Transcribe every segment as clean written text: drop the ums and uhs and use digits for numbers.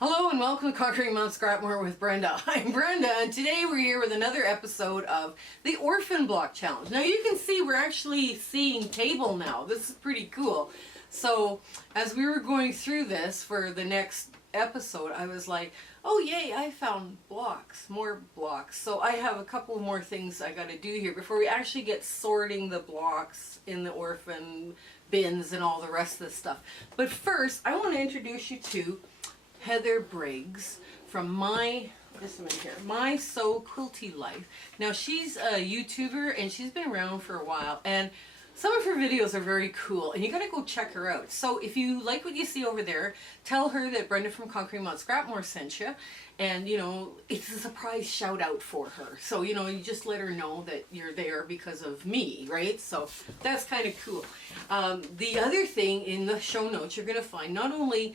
Hello and welcome to Conquering Mount Scrapmore with Brenda. I'm Brenda and today we're here with another episode of the Orphan Block Challenge. Now you can see we're actually seeing table now. This is pretty cool. So as we were going through this for the next episode, I was like, oh yay, I found blocks, more blocks. So I have a couple more things I got to do here before we actually get sorting the blocks in the orphan bins and all the rest of the stuff. But first I want to introduce you to Heather Briggs from My Sew Quilty Life. Now she's a YouTuber and she's been around for a while, and some of her videos are very cool and you gotta go check her out. So if you like what you see over there, tell her that Brenda from Conquering Mount Scrapmore sent you, and it's a surprise shout out for her. So you just let her know that you're there because of me, right? So that's kind of cool. The other thing in the show notes, you're gonna find not only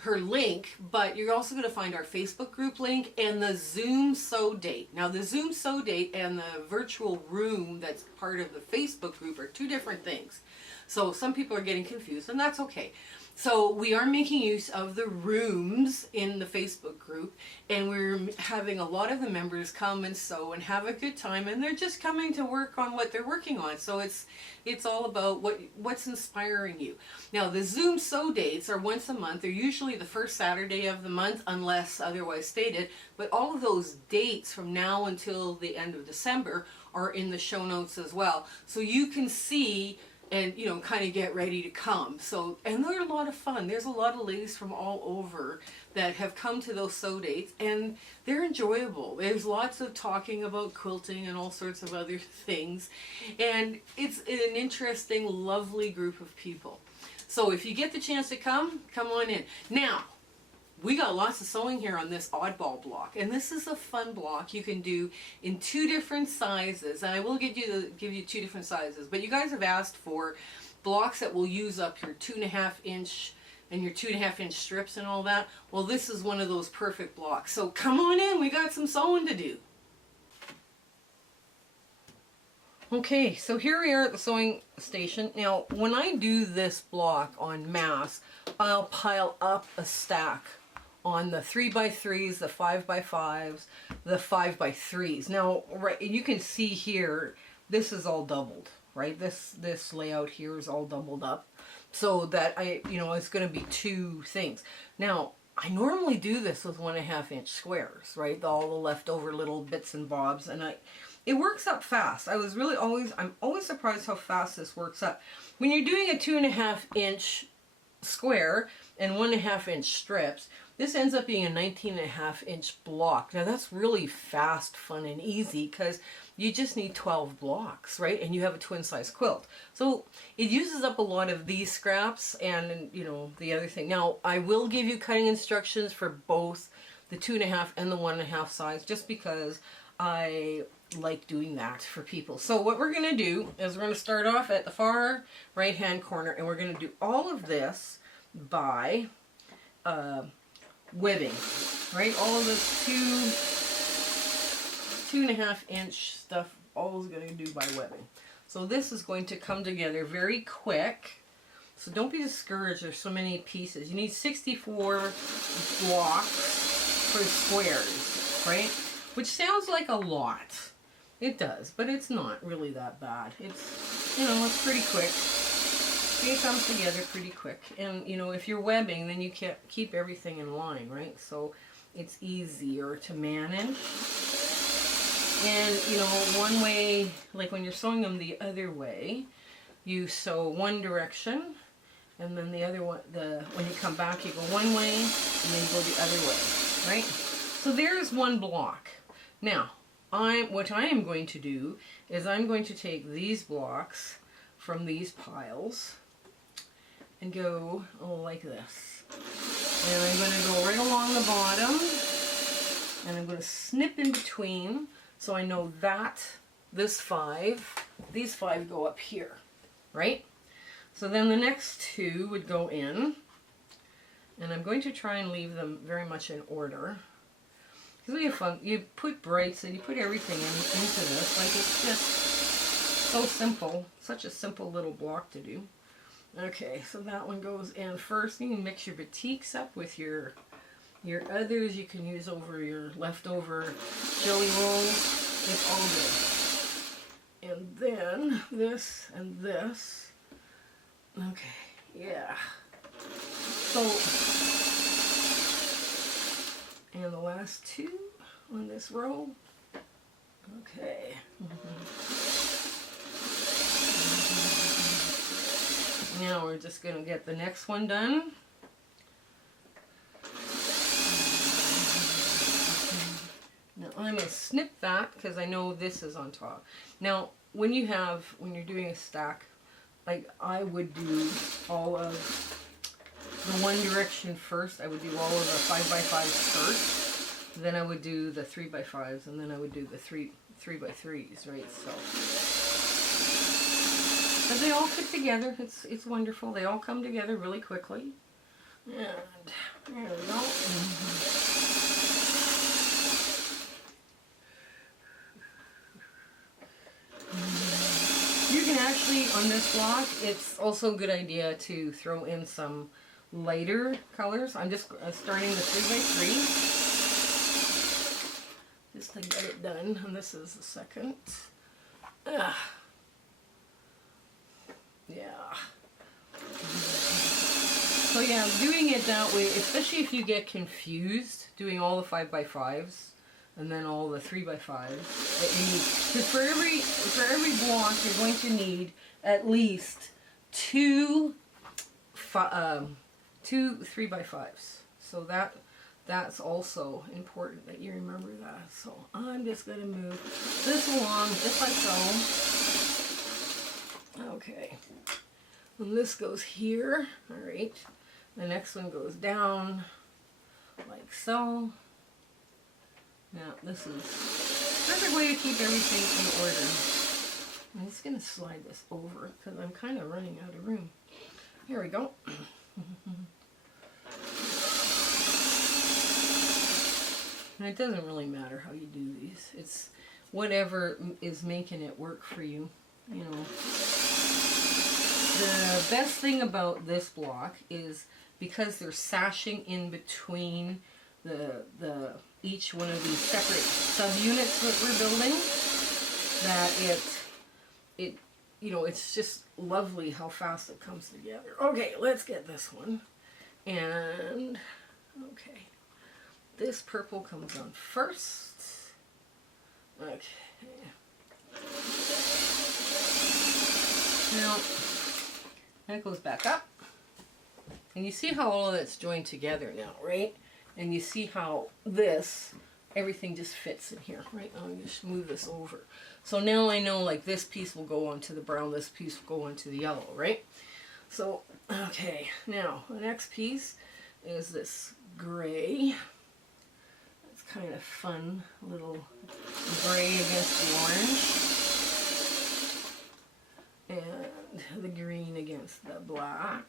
her link, but you're also going to find our Facebook group link and the Zoom sew date. Now the Zoom sew date and the virtual room that's part of the Facebook group are two different things. So some people are getting confused, and that's okay. So we are making use of the rooms in the Facebook group, and we're having a lot of the members come and sew and have a good time, and they're just coming to work on what they're working on. So it's all about what's inspiring you. Now the Zoom sew dates are once a month. They're usually the first Saturday of the month unless otherwise stated, but all of those dates from now until the end of December are in the show notes as well. So you can see and kind of get ready to come. So, and they're a lot of fun. There's a lot of ladies from all over that have come to those sew dates, and they're enjoyable. There's lots of talking about quilting and all sorts of other things, and it's an interesting, lovely group of people. So if you get the chance to come on in. Now we got lots of sewing here on this Oddball block, and this is a fun block you can do in two different sizes, and I will give you two different sizes, but you guys have asked for blocks that will use up your 2.5 inch and your 2.5 inch strips and all that. Well, this is one of those perfect blocks, so come on in, we got some sewing to do. Okay, so here we are at the sewing station. Now when I do this block en masse, I'll pile up a stack on the 3x3s, the 5x5s, the 5x3s. Now, right, you can see here, this is all doubled, right? This layout here is all doubled up, so that it's going to be two things. Now, I normally do this with 1.5 inch squares, right? All the leftover little bits and bobs, and it works up fast. I'm always surprised how fast this works up. When you're doing a 2.5 inch square and 1.5 inch strips, this ends up being a 19.5 inch block. Now that's really fast, fun, and easy because you just need 12 blocks, right? And you have a twin size quilt. So it uses up a lot of these scraps and the other thing. Now I will give you cutting instructions for both the 2.5 and the 1.5 size, just because I like doing that for people. So what we're going to do is we're going to start off at the far right hand corner, and we're going to do all of this by webbing, right? All of this 2.5 inch stuff, all is going to do by webbing. So this is going to come together very quick. So don't be discouraged, there's so many pieces. You need 64 blocks for squares, right? Which sounds like a lot. It does, but it's not really that bad. It's, it's pretty quick. It comes together pretty quick. And, if you're webbing, then you can't keep everything in line, right? So it's easier to manage. And, one way, like when you're sewing them the other way, you sew one direction, and then the other one, when you come back, you go one way, and then you go the other way, right? So there's one block. Now, what I am going to do is I'm going to take these blocks from these piles and go like this. And I'm going to go right along the bottom, and I'm going to snip in between, so I know that these five go up here, right? So then the next two would go in, and I'm going to try and leave them very much in order. Because we have fun. You put brights and you put everything into this. Like, it's just so simple. Such a simple little block to do. Okay, so that one goes in first. You can mix your batiks up with your Your others you can use over your leftover jelly rolls. It's all good. And then this and this. Okay, yeah. So, and the last two on this row. Okay. Now we're just going to get the next one done. Now I'm going to snip that because I know this is on top. Now when you're doing a stack, like I would do all of the one direction first. I would do all of the 5x5s first. Then I would do the 3x5s, and then I would do the 3x3s, right? So, but they all fit together. It's wonderful. They all come together really quickly. And there we go. You can actually, on this block, it's also a good idea to throw in some lighter colors. I'm just starting the 3x3 just to get it done, and this is the second. Yeah. So yeah, doing it that way, especially if you get confused doing all the 5x5s and then all the 3x5s that you need. Because for every block, you're going to need at least two 3x5s. So that's also important that you remember that. So I'm just going to move this along just like so. Okay. And this goes here. All right. The next one goes down like so. Now this is a perfect way to keep everything in order. I'm just going to slide this over because I'm kind of running out of room. Here we go. And it doesn't really matter how you do these. It's whatever is making it work for you, you know. The best thing about this block is because there's sashing in between each one of these separate subunits that we're building, that it you know, it's just lovely how fast it comes together. Okay, let's get this one. And okay. This purple comes on first. Okay. Now, that goes back up. And you see how all of that's joined together now, right? And you see how everything just fits in here, right? I'll just move this over. So now I know, like, this piece will go onto the brown, this piece will go onto the yellow, right? So, okay, now the next piece is this gray. It's kind of fun, little gray against the orange. And the green against the black.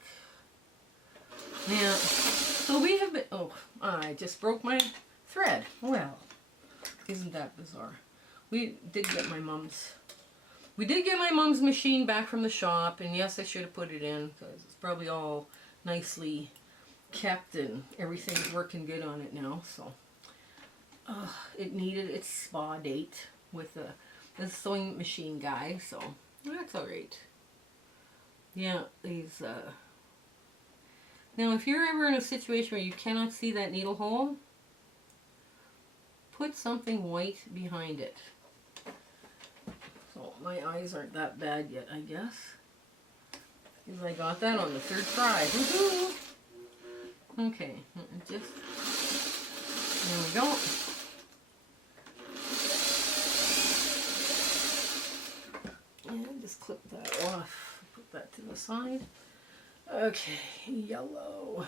Now, so we have been, oh, I just broke my thread. Well, isn't that bizarre? We did get my mom's machine back from the shop, and yes, I should have put it in because it's probably all nicely kept and everything's working good on it now. So it needed its spa date with the sewing machine guy, so that's all right. Yeah, these. Now, if you're ever in a situation where you cannot see that needle hole, put something white behind it. So my eyes aren't that bad yet, I guess. Because I got that on the third try. Woohoo! Okay, just, there we go. And just clip that off. Put that to the side. Okay, yellow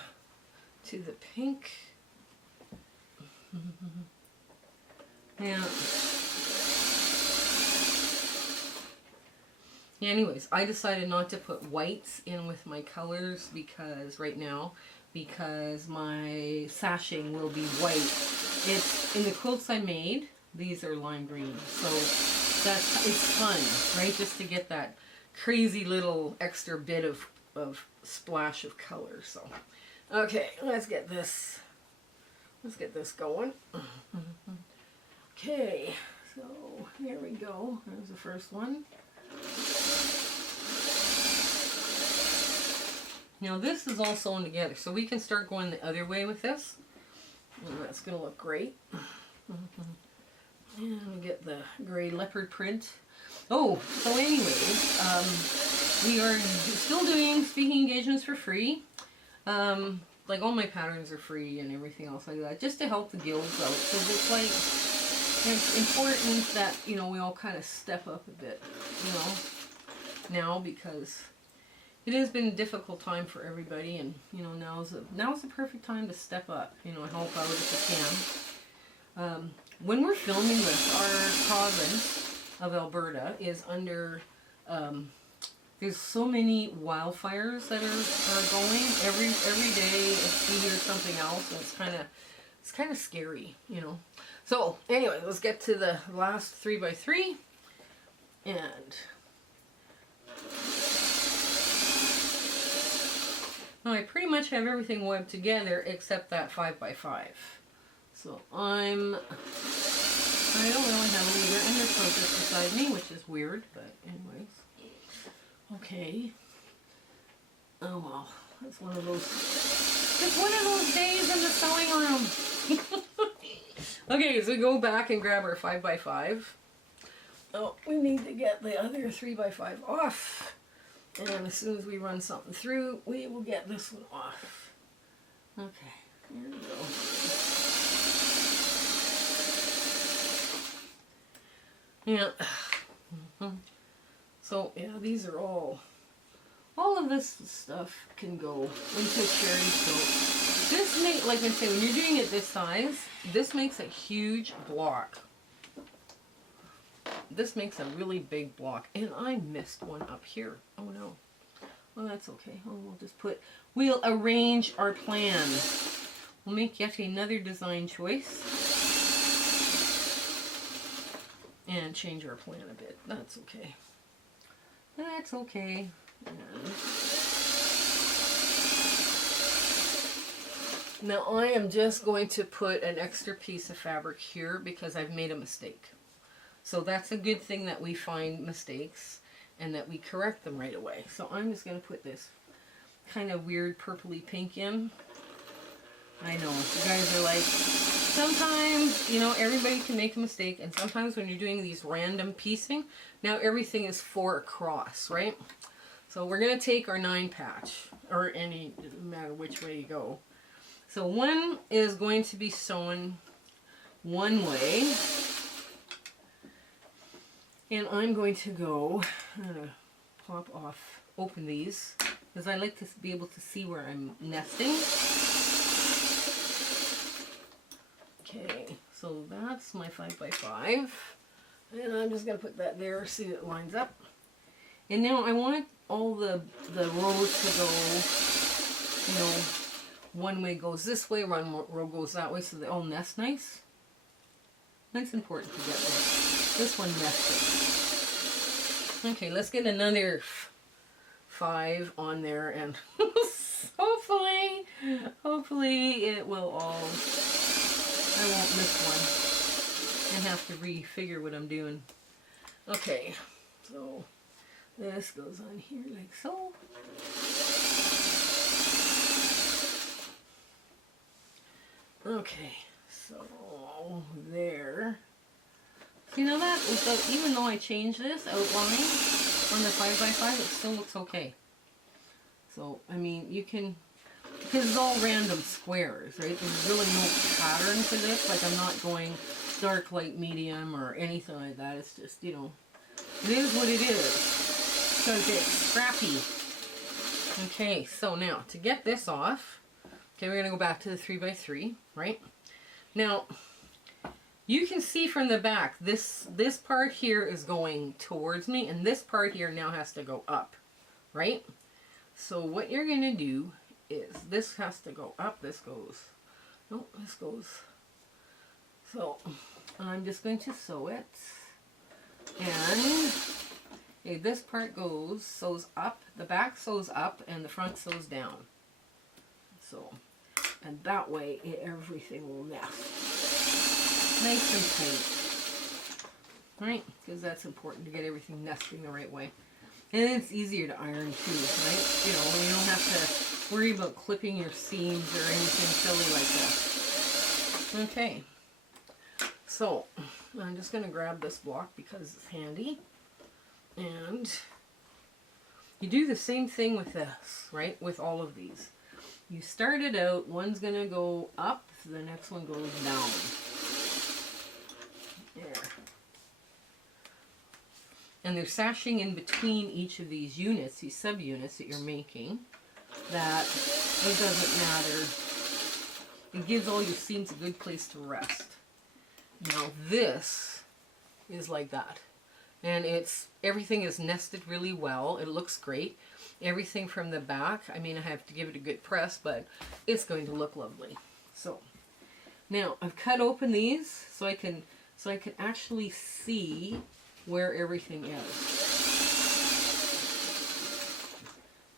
to the pink. Now, anyways, I decided not to put whites in with my colors because my sashing will be white. It's in the quilts I made. These are lime green, so it's fun, right? Just to get that crazy little extra bit of splash of color. So, okay, let's get this let's get this going. Okay, so here we go. There's the first one. Now this is all sewn together, so we can start going the other way with this. And that's going to look great. And we'll get the gray leopard print. Oh, so anyways, we are still doing speaking engagements for free. Like all my patterns are free and everything else like that, just to help the guilds out. So it's like, it's important that, you know, we all kind of step up a bit, you know, now, because it has been a difficult time for everybody, and you know, now's the perfect time to step up, you know, help out if you can. When we're filming this, our province of Alberta is under, there's so many wildfires that are going every day. You hear something else, and it's kind of scary, you know. So anyway, let's get to the last 3x3, and now I pretty much have everything webbed together except that 5x5. So I don't really have a leader, and there's focus beside me, which is weird, but anyways. Okay. Oh well, it's one of those days in the sewing room. Okay, so we go back and grab our 5x5. Oh, we need to get the other 3x5 off. And as soon as we run something through, we will get this one off. Okay, here we go. Yeah. So, yeah, these are all of this stuff can go into cherry soap. This makes, like I say, when you're doing it this size, this makes a huge block. This makes a really big block. And I missed one up here. Oh no. Well, that's okay. Oh, we'll arrange our plan. We'll make yet another design choice. And change our plan a bit. That's okay. That's okay. And now I am just going to put an extra piece of fabric here because I've made a mistake. So that's a good thing that we find mistakes and that we correct them right away. So I'm just going to put this kind of weird purpley pink in. I know, you guys are like, sometimes, you know, everybody can make a mistake, and sometimes when you're doing these random piecing, now everything is 4 across, right? So we're going to take our 9 patch, or any, no matter which way you go. So one is going to be sewn one way, and I'm going to pop off, open these, because I like to be able to see where I'm nesting. Okay, so that's my 5x5, and I'm just going to put that there, see it lines up. And now I want all the rows to go, you know, one way goes this way, one row goes that way, so they all nest nice. That's important to get this one nested. Okay, let's get another 5 on there, and hopefully it will all, I won't miss one and have to refigure what I'm doing. Okay, so this goes on here like so. Okay, so there. You know that, even though I changed this outline on the 5x5, it still looks okay. So, I mean, you can, because it's all random squares, right? There's really no pattern to this. Like, I'm not going dark, light, medium, or anything like that. It's just, you know, it is what it is. Because it's scrappy. Okay, so now, to get this off, okay, we're going to go back to the 3x3, right? Now, you can see from the back, this part here is going towards me, and this part here now has to go up, right? So what you're going to do is, this has to go up, this goes, no, this goes. So I'm just going to sew it, and okay, this part sews up, the back sews up, and the front sews down. So And that way everything will nest nice and tight. Right? Because that's important to get everything nesting the right way. And it's easier to iron too, right? You know, you don't have to worry about clipping your seams or anything silly like that. Okay. So, I'm just going to grab this block because it's handy. And you do the same thing with this, right? With all of these. You start it out, one's going to go up, the next one goes down. There. And there's sashing in between each of these units, these subunits that you're making, that it doesn't matter. It gives all your seams a good place to rest. Now this is like that. And everything is nested really well. It looks great. Everything from the back, I mean, I have to give it a good press, but it's going to look lovely. So now I've cut open these so I can actually see where everything is.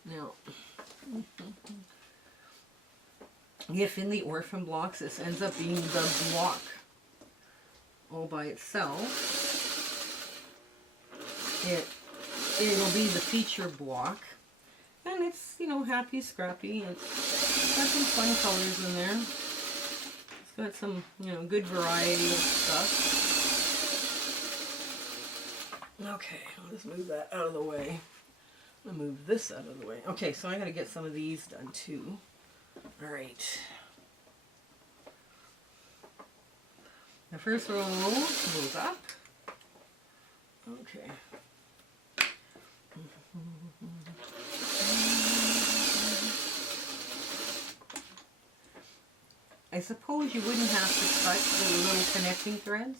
Now, if in the Orphan blocks this ends up being the block all by itself, it'll be the feature block, and it's, you know, happy, scrappy. It's got some fun colors in there. It's got some, you know, good variety of stuff. Okay, I'll just move that out of the way. I'll move this out of the way. Okay, so I gotta get some of these done too. All right. The first row goes up. Okay. I suppose you wouldn't have to cut the little connecting threads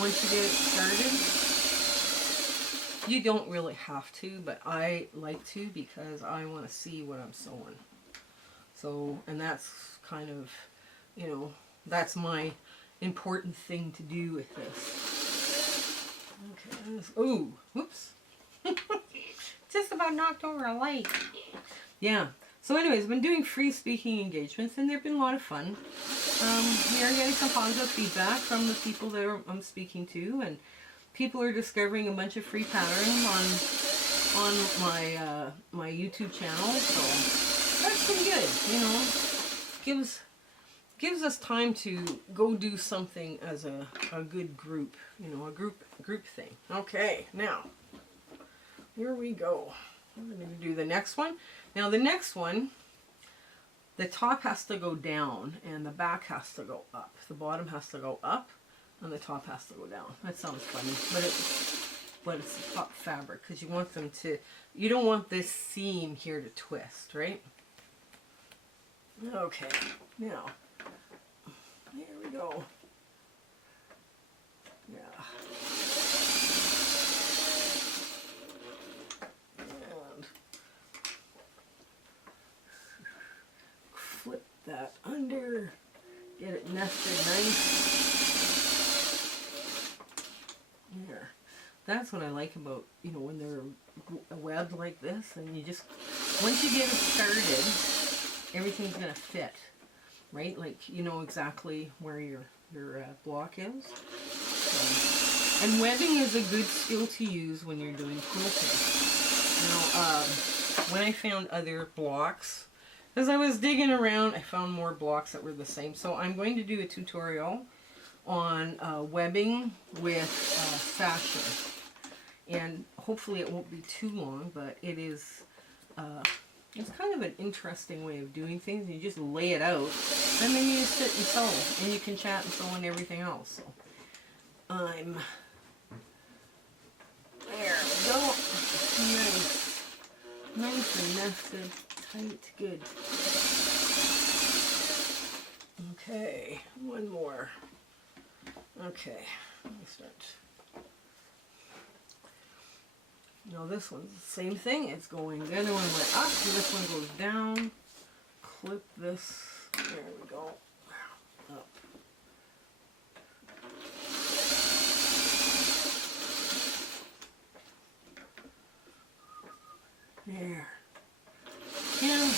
once you get it started. You don't really have to, but I like to because I want to see what I'm sewing. So, and that's kind of, you know, that's my important thing to do with this. Okay, ooh, whoops. Just about knocked over a light. Yeah. So anyways, I've been doing free speaking engagements and they've been a lot of fun. We are getting some positive feedback from the people that I'm speaking to, and people are discovering a bunch of free patterns on my YouTube channel. So that's been good. You know, gives us time to go do something as a good group. You know, a group thing. Okay, now here we go. I'm going to do the next one. Now the next one, the top has to go down and the back has to go up. The bottom has to go up and the top has to go down. That sounds funny, but it's the top fabric because you want them to, you don't want this seam here to twist, right? Okay, now, here we go. Yeah. Flip that under, get it nested nice. There. That's what I like about, you know, when they're webbed like this, and you just, once you get it started, everything's going to fit, right? Like, you know exactly where your block is. So, and webbing is a good skill to use when you're doing quilting. Now, when I found other blocks, as I was digging around, I found more blocks that were the same. So I'm going to do a tutorial on webbing with sashing. And hopefully it won't be too long, but it is, it's kind of an interesting way of doing things. You just lay it out, and then you just sit and sew, and you can chat and sew and everything else. So I'm, there we go. Nice and nested. Tight, good. Okay, one more. Okay, let me start. Now this one's the same thing. It's going, the other one went up, so this one goes down. Clip this. There we go. Up. There. Yeah.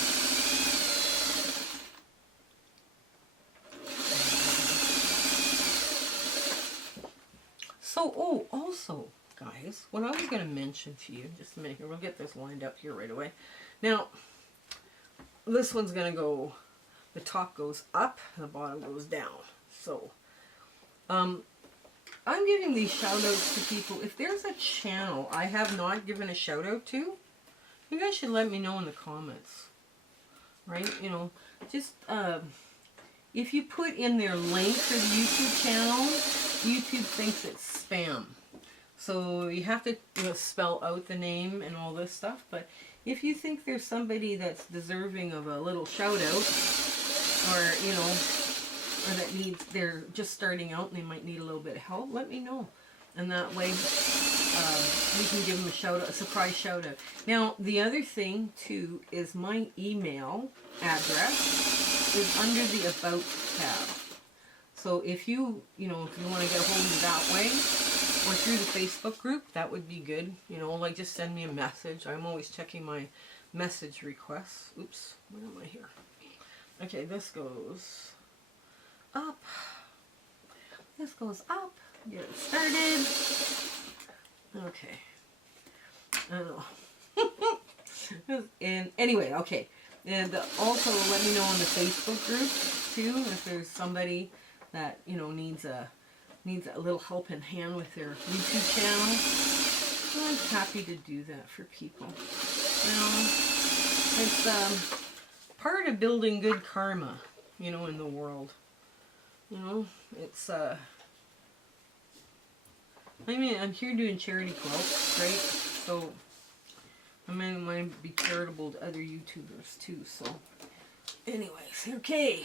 also, guys, what I was going to mention to you, just a minute here, we'll get this lined up here right away. Now, this one's going to go, the top goes up, the bottom goes down. So, I'm giving these shout outs to people. If there's a channel I have not given a shout out to, you guys should let me know in the comments. Right? You know, just, if you put in their link for the YouTube channel, YouTube thinks it's spam. So you have to, you know, spell out the name and all this stuff. But if you think there's somebody that's deserving of a little shout out, or, you know, or that needs, they're just starting out and they might need a little bit of help, let me know. And that way we can give them a shout out, a surprise shout out. Now, the other thing too is my email address is under the About tab. So if you know, if you want to get a hold of me that way, or through the Facebook group, that would be good. You know, like just send me a message. I'm always checking my message requests. Oops, where am I here? Okay, this goes up. This goes up. Get it started. Okay. I don't know. And anyway, okay. And also let me know on the Facebook group too if there's somebody that, you know, needs a little helping hand with their YouTube channel. I'm happy to do that for people. You know, it's part of building good karma, you know, in the world. You know, it's I mean, I'm here doing charity quilts, right? So I might be charitable to other YouTubers too. So, anyways, okay.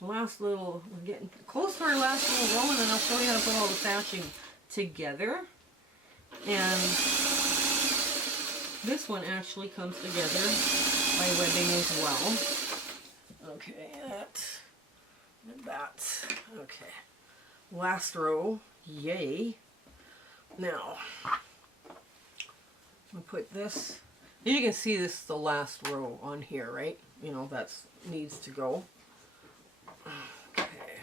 Last little, we're getting close to our last little row, and then I'll show you how to put all the sashing together. And this one actually comes together by webbing as well. Okay, that and that. Okay, last row. Yay! Now I'll put this. You can see this is the last row on here, right? You know, that's needs to go. Okay.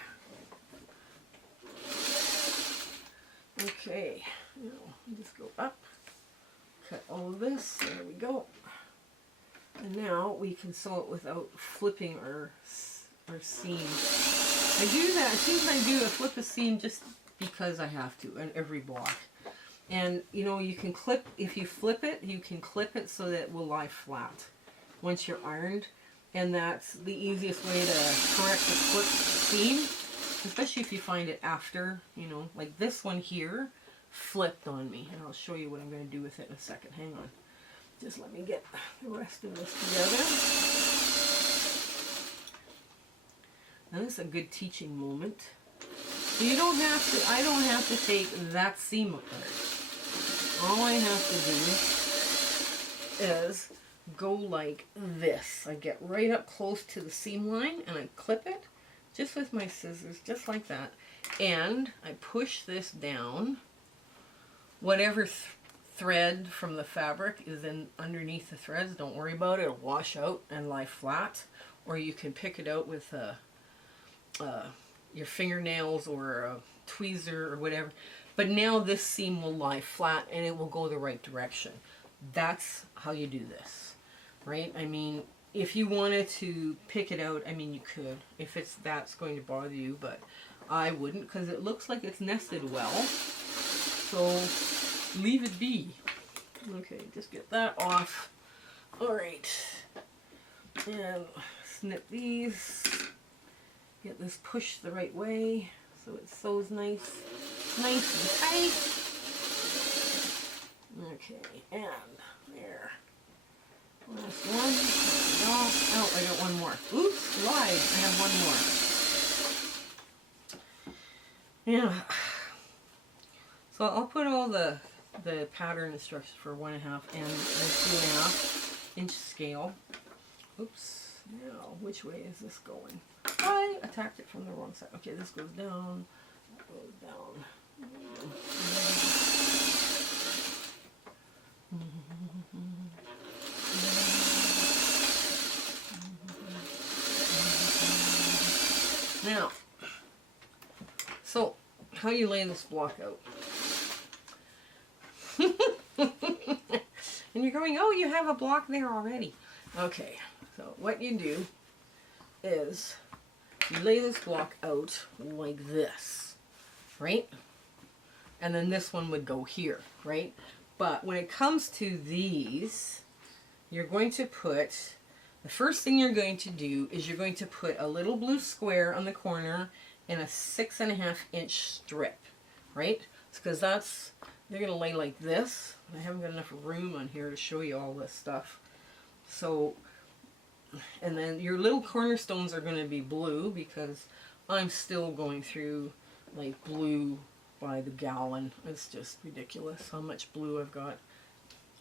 Okay. Now, just go up. Cut all of this. There we go. And now we can sew it without flipping our seam. I do that as soon as I do a flip a seam just because I have to in every block. And you know, you can clip, if you flip it, you can clip it so that it will lie flat once you're ironed. And that's the easiest way to correct the split seam, especially if you find it after, you know, like this one here flipped on me. And I'll show you what I'm going to do with it in a second. Hang on. Just let me get the rest of this together. Now this is a good teaching moment. So you don't have to, I don't have to take that seam apart. All I have to do is go like this. I get right up close to the seam line and I clip it just with my scissors, just like that. And I push this down. Whatever thread from the fabric is in underneath the threads, don't worry about it. It'll wash out and lie flat. Or you can pick it out with your fingernails or a tweezer or whatever. But now this seam will lie flat and it will go the right direction. That's how you do this, right? I mean, if you wanted to pick it out, I mean, you could, if that's going to bother you, but I wouldn't, because it looks like it's nested well. So leave it be. Okay, just get that off. All right, and snip these. Get this pushed the right way so it sews nice and tight. Okay, and there. Last one. Oh, I got one more. Oops, lied. I have one more. Yeah. So I'll put all the pattern instructions for 1.5 and 2.5 inch scale. Oops. Now, which way is this going? I attacked it from the wrong side. Okay, this goes down. That goes down. Now, so how do you lay this block out? And you're going, oh, you have a block there already. Okay, so what you do is you lay this block out like this, right? And then this one would go here, right? But when it comes to these, you're going to put, the first thing you're going to do is you're going to put a little blue square on the corner and a 6.5 inch strip, right? Because that's, they're going to lay like this. I haven't got enough room on here to show you all this stuff. So, and then your little cornerstones are going to be blue because I'm still going through like blue by the gallon. It's just ridiculous how much blue I've got.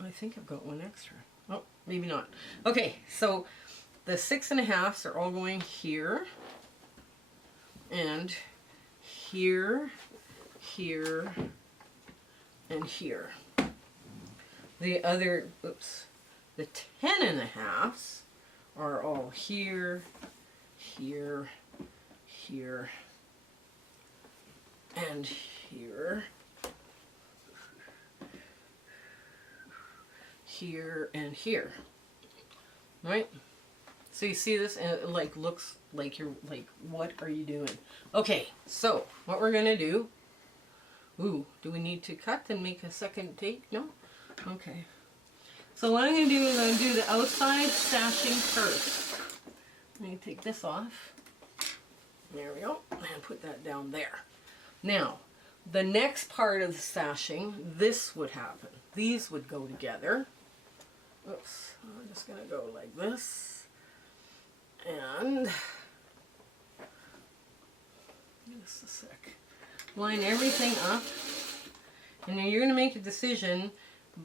I think I've got one extra. Oh, maybe not. Okay, so the 6.5s are all going here and here, here, and here. The other, oops, the 10.5s are all here, here, here, and here, here, and here, right? So you see this, and it like looks like you're like, what are you doing? Okay, so what we're gonna do, ooh, do we need to cut and make a second take? No? Okay. So what I'm going to do is I'm going to do the outside sashing first. I'm going to take this off. There we go. And put that down there. Now, the next part of the sashing, this would happen. These would go together. Oops. I'm just going to go like this. And just a sec. Line everything up. And then you're going to make a decision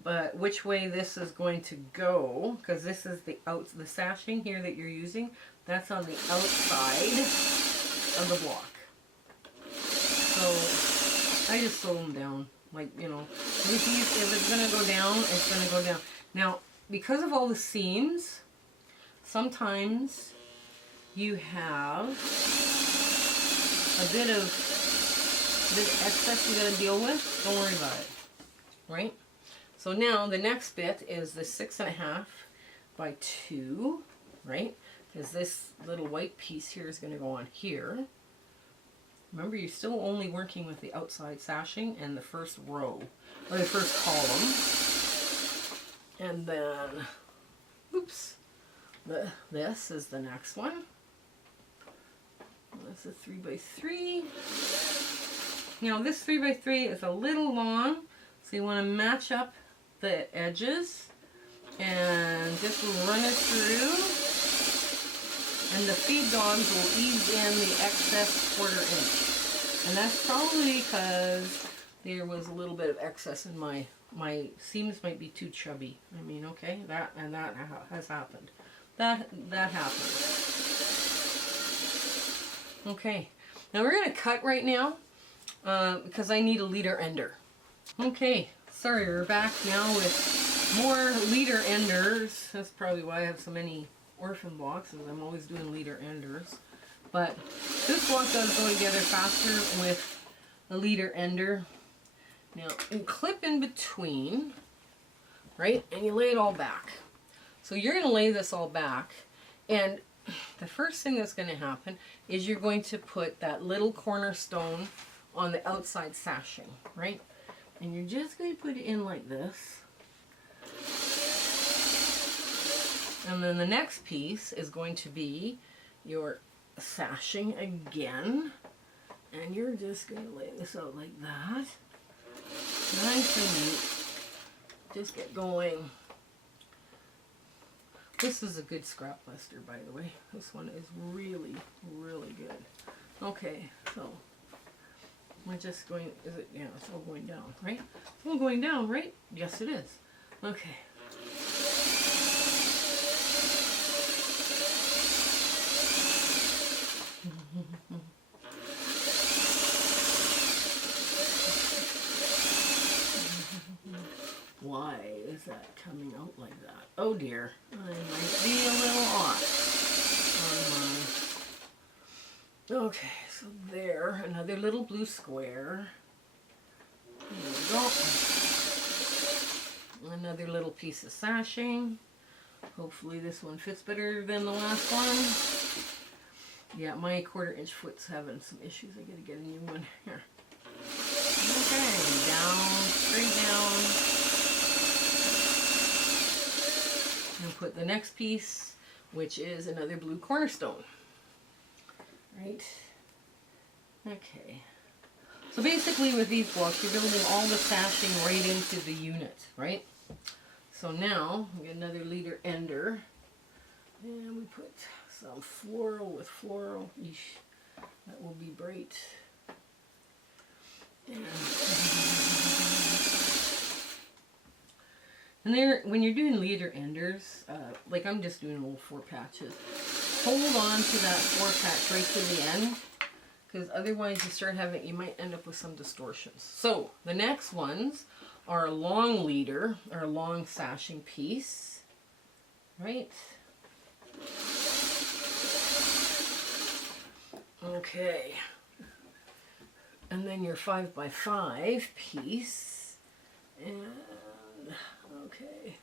but which way this is going to go, because this is the sashing here that you're using, that's on the outside of the block. So I just sew them down, like, you know, if it's going to go down, it's going to go down. Now, because of all the seams, sometimes you have a bit of excess you got to deal with. Don't worry about it, right? So now the next bit is the 6.5 by 2, right? Because this little white piece here is going to go on here. Remember, you're still only working with the outside sashing and the first row, or the first column. And then, oops, this is the next one. That's a 3 by 3. Now this 3 by 3 is a little long, so you want to match up the edges and just run it through, and the feed dogs will ease in the excess 1/4 inch. And that's probably because there was a little bit of excess in my seams might be too chubby. I mean, okay, that has happened. That happened. Okay, now we're going to cut right now because I need a leader ender. Okay. Sorry, we're back now with more leader enders. That's probably why I have so many Orphan blocks, is I'm always doing leader enders. But this block does go together faster with a leader ender. Now, you clip in between, right, and you lay it all back. So you're going to lay this all back, and the first thing that's going to happen is you're going to put that little cornerstone on the outside sashing, right? And you're just going to put it in like this. And then the next piece is going to be your sashing again. And you're just going to lay this out like that. Nice and neat. Just get going. This is a good scrap buster, by the way. This one is really, really good. Okay, so we're just going, is it, yeah, it's all going down, right? It's all going down, right? Yes, it is. Okay. Why is that coming out like that? Oh dear, I might be a little off on my... Okay, so there, another little blue square. There we go. And Another little piece of sashing. Hopefully this one fits better than the last one. Yeah, my 1/4 inch foot's having some issues. I gotta get a new one here. Okay, down, straight down. And put the next piece, which is another blue cornerstone. Right? Okay. So basically with these blocks, you're building all the sashing right into the unit, right? So now, we get another leader ender. And we put some floral with floral. Eesh, that will be bright. And there, when you're doing leader enders, like I'm just doing little 4 patches, hold on to that 4 patch right to the end, because otherwise you might end up with some distortions. So the next ones are a long leader, or a long sashing piece, right? Okay. And then your 5x5 piece, and okay,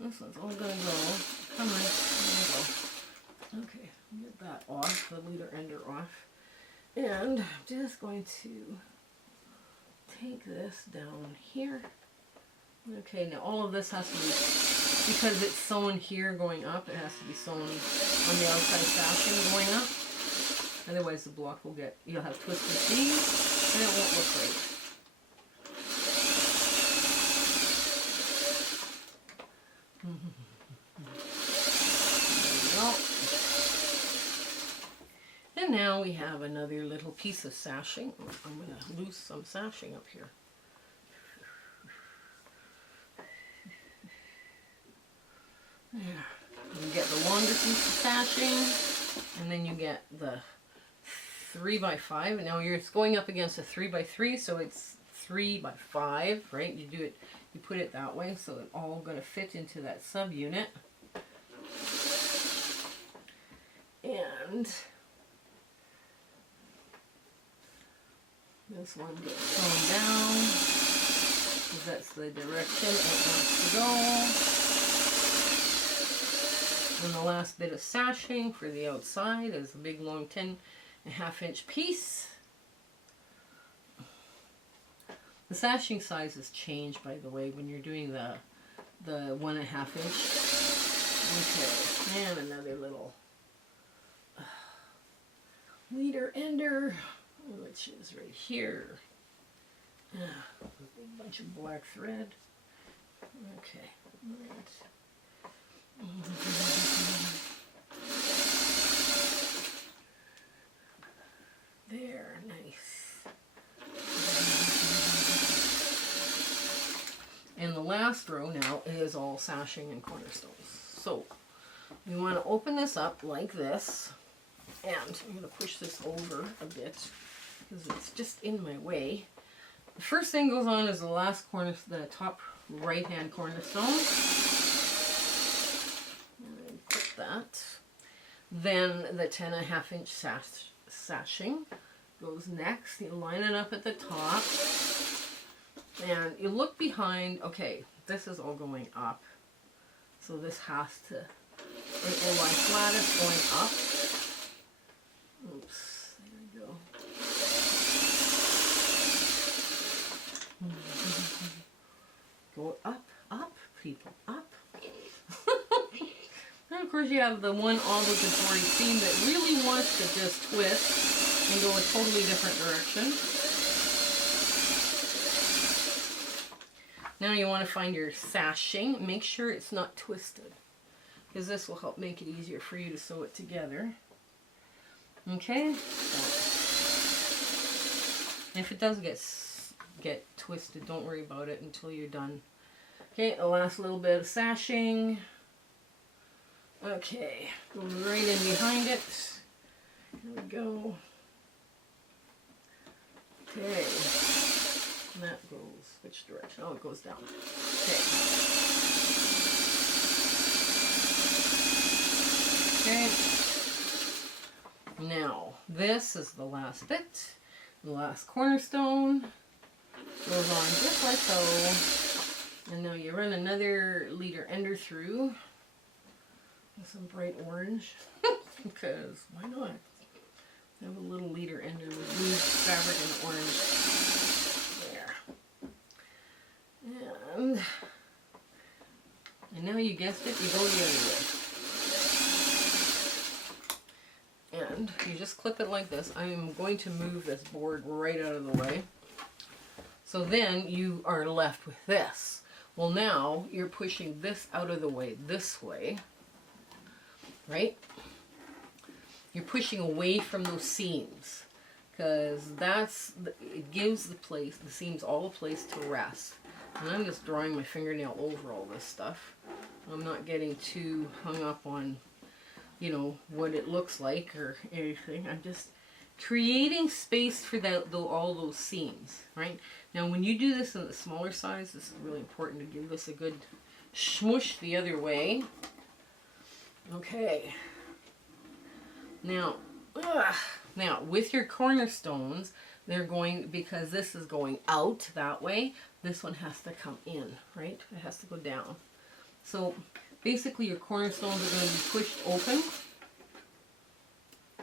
this one's all gonna go. Come on, there we go. Okay, get that off, the leader ender off, and I'm just going to take this down here. Okay, now all of this has to be, because it's sewn here going up, it has to be sewn on the outside sashing going up. Otherwise the block will get, you'll have twisted seams and it won't look right. There we go. And now we have another little piece of sashing. I'm going to loose some sashing up here. There. You get the longer piece of sashing, and then you get the 3x5. Now it's going up against a 3x3, so it's 3x5, right? You do it, you put it that way, so it's all going to fit into that subunit. And this one gets sewn down, because that's the direction it wants to go. And the last bit of sashing for the outside is a big long 10.5 inch piece. The sashing sizes change, by the way, when you're doing the 1.5 inch. Okay, and another little leader ender, which is right here. A big bunch of black thread. Okay, right. There, nice. And the last row now is all sashing and cornerstones. So you want to open this up like this, and I'm going to push this over a bit because it's just in my way. The first thing goes on is the last corner, the top right hand cornerstone. That. Then the 10.5 inch sashing goes next. You line it up at the top and you look behind. Okay, this is all going up, so this has to, it will lie flattest going up. Oops, there we go. Go up, up, people, up. And of course you have the one obligatory seam that really wants to just twist and go a totally different direction. Now you want to find your sashing. Make sure it's not twisted, because this will help make it easier for you to sew it together. Okay? And if it does get twisted, don't worry about it until you're done. Okay, the last little bit of sashing. Okay, go right in behind it. Here we go. Okay, and that goes which direction? Oh, it goes down. Okay. Okay. Now, this is the last bit. The last cornerstone goes on just like so. And now you run another leader ender through with some bright orange, because why not? Have a little leader ender with blue fabric and orange. There. And now you guessed it, you go the other way. And you just clip it like this. I am going to move this board right out of the way. So then you are left with this. Well, now you're pushing this out of the way this way, right? You're pushing away from those seams, because it gives the seams all a place to rest. And I'm just drawing my fingernail over all this stuff. I'm not getting too hung up on, you know, what it looks like or anything. I'm just creating space for all those seams, right? Now when you do this in the smaller size, this is really important to give this a good smush the other way. Okay. Now with your cornerstones, they're going, because this is going out that way, this one has to come in, right? It has to go down. So basically your cornerstones are going to be pushed open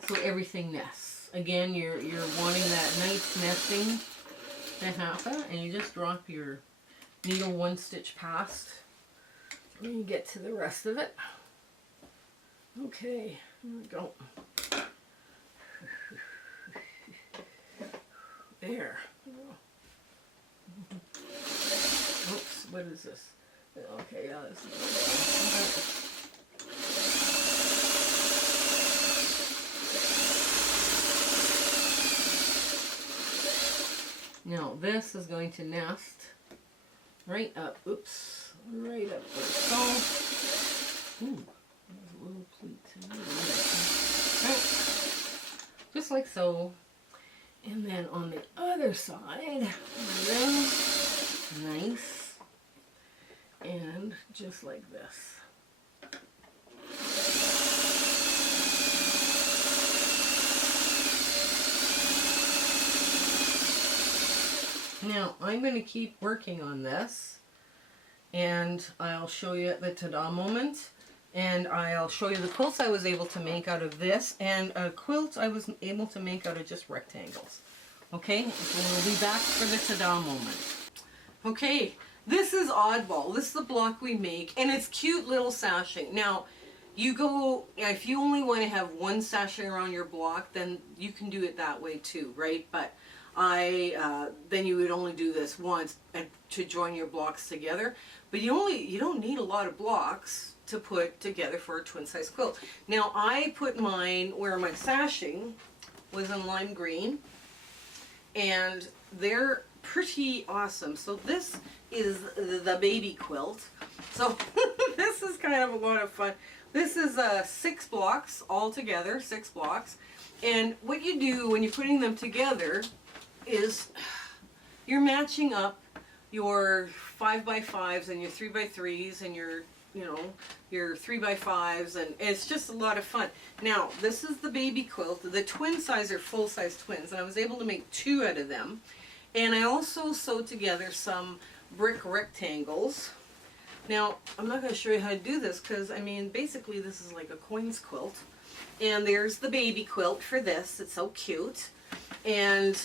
so everything nests. Again, you're wanting that nice nesting to happen, and you just drop your needle one stitch past and you get to the rest of it. Okay, here we go. There. Oops, what is this? Okay, yeah, this is now this is going to nest right up, oops, right up there. So, ooh, there's a little pleat in there. Right. Just like so. And then on the other side, nice, and just like this. Now, I'm going to keep working on this, and I'll show you at the ta-da moment. And I'll show you the quilts I was able to make out of this, and a quilt I was able to make out of just rectangles. Okay, so we'll be back for the ta-da moment. Okay, this is Oddball. This is the block we make, and it's cute little sashing. Now, you go, if you only want to have one sashing around your block, then you can do it that way too, right? But then you would only do this once to join your blocks together. But you don't need a lot of blocks to put together for a twin size quilt. Now I put mine where my sashing was in lime green, and they're pretty awesome. So this is the baby quilt. So this is kind of a lot of fun. This is 6 blocks all together, 6 blocks. And what you do when you're putting them together is you're matching up your 5x5s and your 3x3s and your 3x5s, and it's just a lot of fun. Now, this is the baby quilt. The twin size are full-size twins, and I was able to make 2 out of them. And I also sewed together some brick rectangles. Now, I'm not going to show you how to do this, because, I mean, basically this is like a coins quilt. And there's the baby quilt for this. It's so cute. And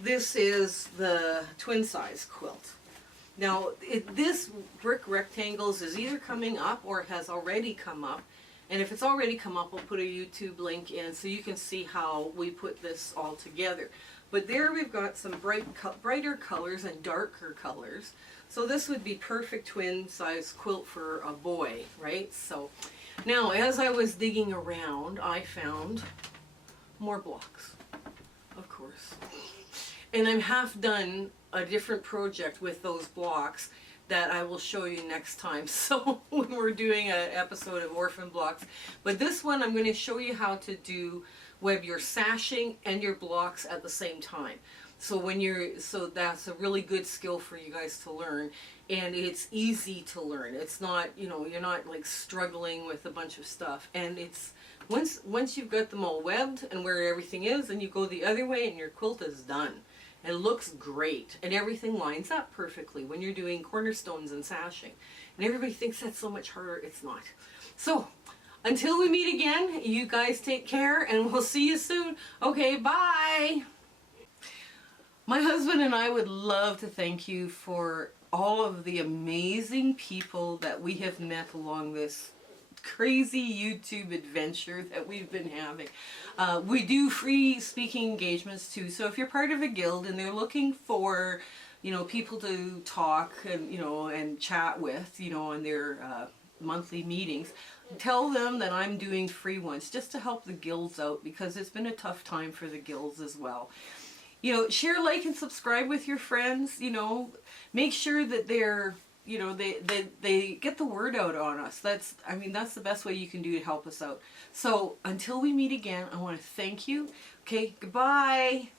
this is the twin size quilt. Now, this brick rectangles is either coming up or has already come up. And if it's already come up, we'll put a YouTube link in so you can see how we put this all together. But there we've got some brighter colors and darker colors. So this would be perfect twin size quilt for a boy, right? So now as I was digging around, I found more blocks, of course. And I'm half done a different project with those blocks that I will show you next time. So when we're doing an episode of Orphan blocks. But this one I'm going to show you how to web your sashing and your blocks at the same time. So that's a really good skill for you guys to learn, and it's easy to learn. It's not, you're not like struggling with a bunch of stuff. And it's once you've got them all webbed and where everything is, then you go the other way and your quilt is done. It looks great, and everything lines up perfectly when you're doing cornerstones and sashing. And everybody thinks that's so much harder. It's not. So, until we meet again, you guys take care, and we'll see you soon. Okay, bye! My husband and I would love to thank you for all of the amazing people that we have met along this crazy YouTube adventure that we've been having. We do free speaking engagements too, so if you're part of a guild and they're looking for, you know, people to talk and, you know, and chat with, you know, in their monthly meetings, tell them that I'm doing free ones just to help the guilds out, because it's been a tough time for the guilds as well. You know, share, like, and subscribe with your friends. You know, make sure that they're, you know, they get the word out on us. That's, I mean, that's the best way you can do to help us out. So until we meet again, I want to thank you. Okay, goodbye.